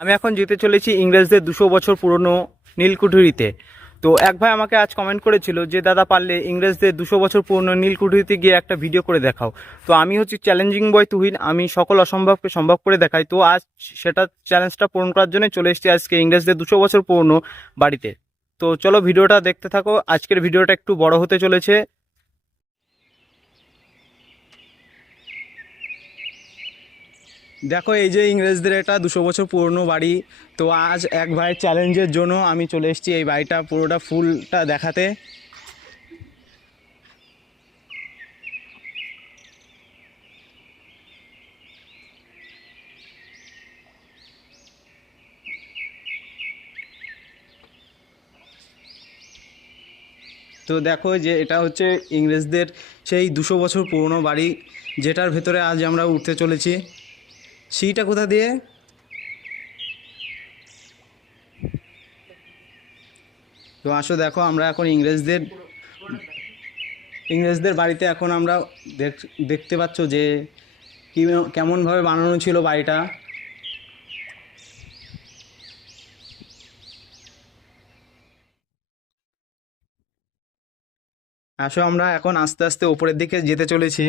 আমি এখন যেতে চলেছি ইংরেজদের 200 বছর পুরনো নীলকুঠুরিতে। তো এক ভাই আমাকে আজ কমেন্ট করেছিল যে দাদা পারলে ইংরেজদের 200 বছর পুরনো নীলকুঠুরিতে গিয়ে একটা ভিডিও করে দেখাও। তো আমি হচ্ছি চ্যালেঞ্জিং বয় তুহিন, আমি সকল অসম্ভবকে সম্ভব করে দেখাই। তো আজ সেটা চ্যালেঞ্জটা পূরণ করার জন্য চলে এসেছি আজকে ইংরেজদের 200 বছর পুরনো বাড়িতে। তো চলো ভিডিওটা দেখতে থাকো, আজকের ভিডিওটা একটু বড় হতে চলেছে। দেখো এই যে ইংরেজদের এটা 200 বছর পুরনো বাড়ি। তো আজ এক ভাইয়ের চ্যালেঞ্জের জন্য আমি চলে এসেছি এই বাড়িটা পুরোটা ফুলটা দেখাতে। তো দেখো যে এটা হচ্ছে ইংরেজদের সেই 200 বছর পুরনো বাড়ি, যেটার ভেতরে আজ আমরা উঠতে চলেছি। সিঁড়িটা কোথা দিয়ে? তো আসো দেখো আমরা এখন ইংরেজদের ইংরেজদের বাড়িতে এখন আমরা দেখতে পাচ্ছ যে কি কেমনভাবে বানানো ছিল বাড়িটা। আসো আমরা এখন আস্তে আস্তে ওপরের দিকে যেতে চলেছি।